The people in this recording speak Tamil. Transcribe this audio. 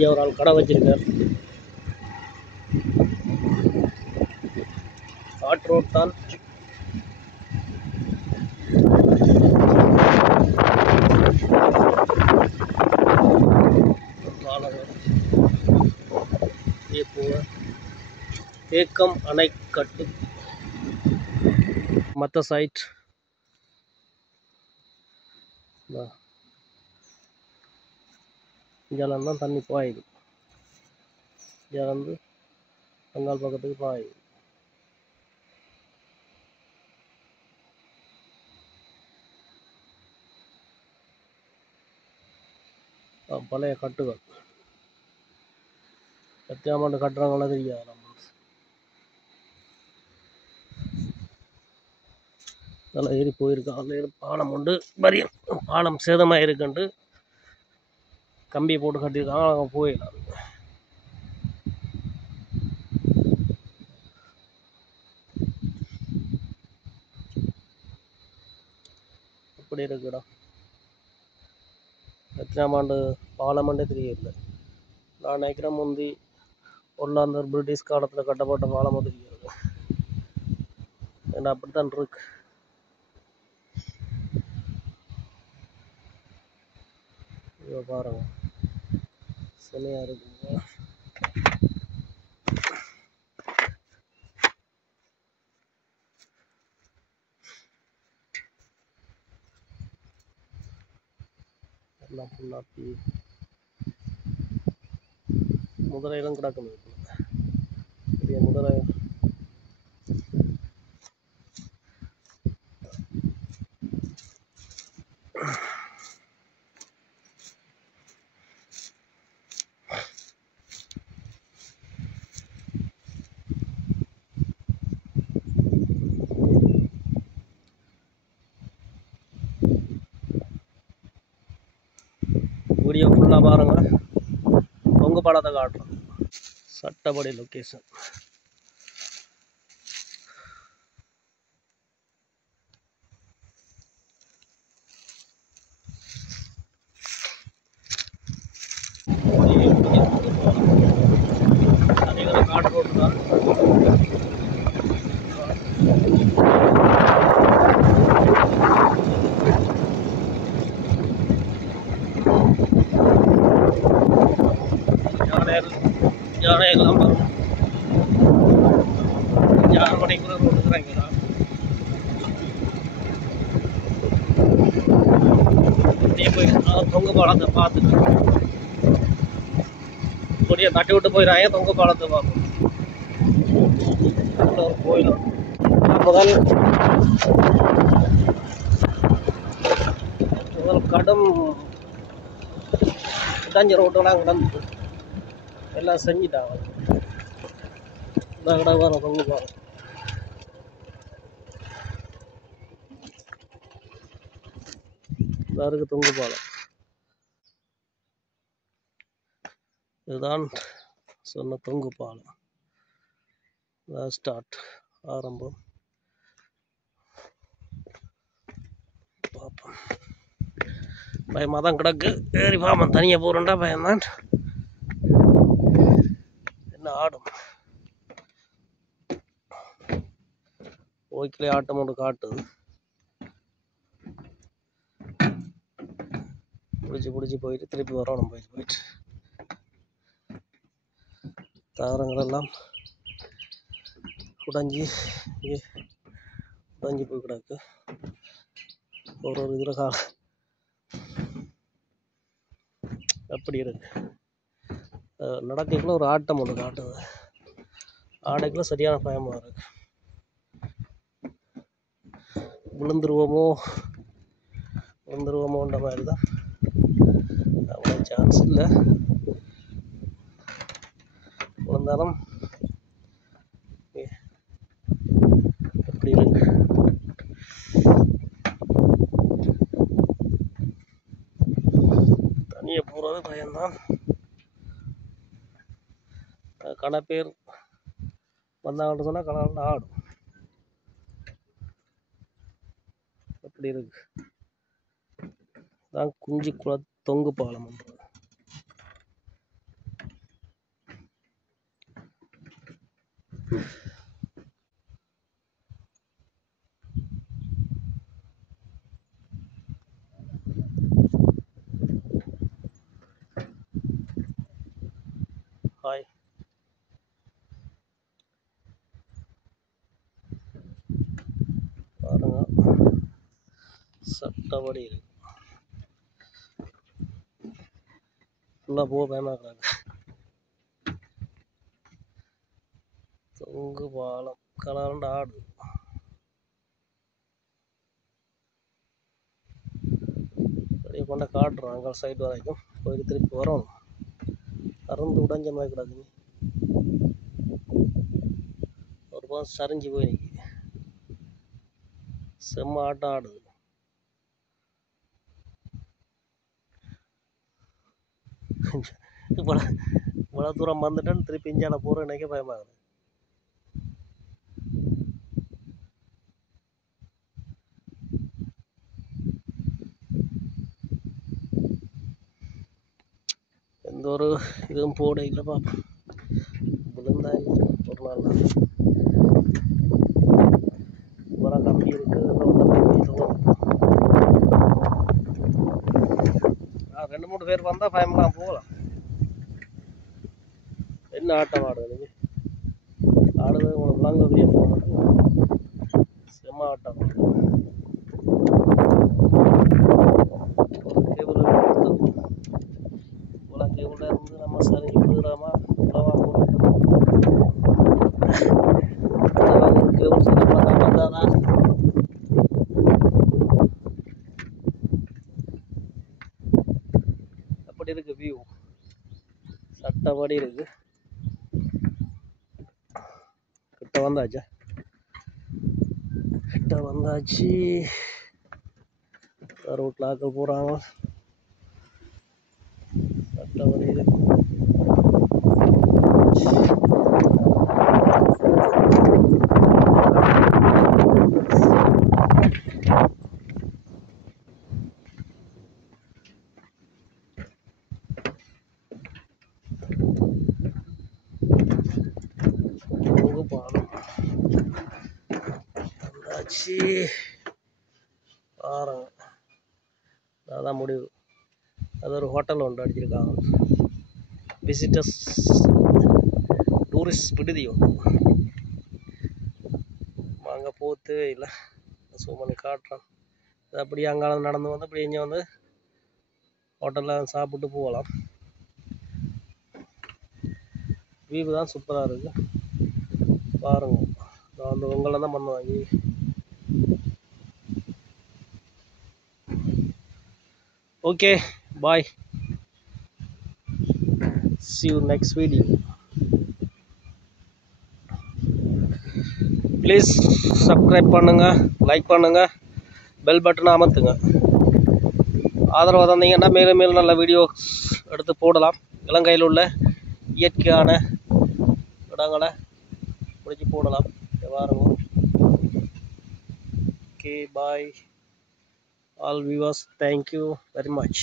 ஐயா ஒரு ஆள் கடை வச்சிருக்கார். காட் ரோட் தான். தேக்கம் அணைக்கட்டு மற்ற சைட் இங்கெல்லாம் தான் தண்ணி பாயுது. இங்கே வந்து அங்காள் பக்கத்துக்கு பாயுது. பழைய கட்டுகள் எத்தியாமண்டு கட்டுறாங்களோ தெரியாது. நம்ம நல்லா ஏறி போயிருக்கோம். அதில் பாலம் உண்டு. வரையும் பாலம் சேதமாக இருக்குன்ட்டு கம்பியை போட்டு கட்டியிருக்காங்க. அங்கே போயிடலாம். அப்படி இருக்குடா. எத்தனாம் ஆண்டு பாலமண்டே தெரியல. நான் நினைக்கிறேன் முந்தி ஒல்லாந்தர் பிரிட்டிஷ் காலத்தில் கட்டப்பட்ட பாலமும் தெரியாது. ஏன்னா அப்படித்தான் இருக்கு. இதை பாருங்க, செமையாக இருக்குங்க. எல்லாம் ஃபுல்லாக முதலையிலும் கிடக்குது. பெரிய முதலை வீடியோ ஃபுல்லாக பாருங்க. தொங்கு பாலத்தை காட்டுறோம். சட்டப்படி லொக்கேஷன். காட்டு ரோட்டு தான். யானை எல்லாம் வரும். 6 மணிக்குள்ள கொடுக்குறாங்களா? அப்படியே போய் தொங்கு பாலத்தை பார்த்துட்டு கொடியை தட்டி விட்டு போயிடாங்க. தொங்கு பாலத்தை பார்க்கணும். ஒரு கோயிலும் முதல் கடும் இதாஞ்சி ரோட்டெல்லாம் கிடந்து எல்லாம் செஞ்சிட்டாங்க. கடை வர தொங்கு பாலம். இருக்கு தொங்கு பாலம். இதுதான் சொன்ன தொங்கு பாலம். ஸ்டார்ட் ஆரம்பம். பார்ப்போம். பயமாக தான் கிடக்கு. ஏறி பாப்போம். தனியாக போகிறேன்டா பயம்தான். என்ன ஆடும் ஓய்க்கிலே ஆட்டம் ஒன்று காட்டுது. பிடிச்சி போயிட்டு திருப்பி வரணும். போயிட்டு தாவரங்கள் எல்லாம் உடைஞ்சி போய் கிடக்கு. ஒரு இதில் அப்படி இருக்கு. நடக்கைக்குள்ள ஒரு ஆட்டம் ஒன்று காட்டுது. ஆடைக்குள்ள சரியான பயமாக இருக்கு. விழுந்துருவோமோன்ற மாதிரி தான். அவ்வளோ சான்ஸ் இல்லை. விழுந்தாலும் எப்படி இருக்கு. தனியாக போகிறது பயம்தான். கடை பேர் வந்தாங்கன்னு சொன்னால் கடை ஆடும். அப்படி இருக்கு. தான் குஞ்சிக்குள தொங்கு பாலம். ஹாய். பாருங்க சட்டப்படி இருக்கு. ஃபுல்லாக போக பயமாக்குறாங்க. தொங்கு பாலம் கலர்ந்து ஆடு. அப்படியே கொண்ட காட்டுறோம் அங்கே சைடு வரைக்கும் போயிட்டு திருப்பி வரோம். அறந்து உடஞ்ச மாதிரி கிடக்குது. ஒரு பாசம் சரிஞ்சு போய் நிற்கி. செம்ம ஆட்டம் ஆடுது. இவ்வளோ தூரம் வந்துட்டேன்னு திருப்பி இஞ்சான போகிற நினைக்க பயமாகுது. எந்த ஒரு இதுவும் போட இல்லை பாப்பா. விழுந்தா ஒரு நாள் தான் இவ்வளோ கம்பி இருக்குது. 2-3 பேர் வந்தால் பயமெல்லாம் போகலாம். என்ன ஆட்டம் ஆடுது நீங்கள் ஆடுறது உங்களுக்கு விளாங்குறதுலேயே போக மாட்டேங்க. செம்ம ஆட்டம் ஒரு கேபிள் இவ்வளோ கேபிளில் இருந்து நம்ம சரி குதிராமா உழவா போகிறோம். ஒரு கேபிள் சரி பண்ணால் வந்தாதான் அப்படி இருக்கு வியூ. சட்டப்படி இருக்கு. கிட்ட வந்தாச்சா? கிட்ட வந்தாச்சு. ரோட்டில் ஆக்கள் போகிறாங்க. சட்டப்படி இருக்கு. பாலம் வந்தாச்சு. பாருங்க அதான் முடிவு. அது ஒரு ஹோட்டல் ஒன்று அடிச்சிருக்காங்க. விசிட்டர்ஸ் டூரிஸ்ட் விடுதி ஒன்று. அங்கே போத்து இல்லை ஜூம் பண்ணி காட்டுறோம். அது அப்படியே அங்கே நடந்து வந்து அப்படி இங்கே வந்து ஹோட்டலில் சாப்பிட்டு போகலாம். வியூ தான் சூப்பராக இருக்குது. பாருங்க நான் வந்து உங்களை தான் பண்ணுவாங்க. Okay bye. See you next video. Please subscribe பண்ணுங்கள், லைக் பண்ணுங்கள், பெல் பட்டனை அமர்த்துங்க. ஆதரவு தந்தீங்கன்னா மேலும் மேலும் நல்ல வீடியோ எடுத்து போடலாம். இலங்கையில் உள்ள இயற்கையான இடங்களை பிடிச்சி போடலாம். பாருங்க. Okay bye all viewers. Thank you very much.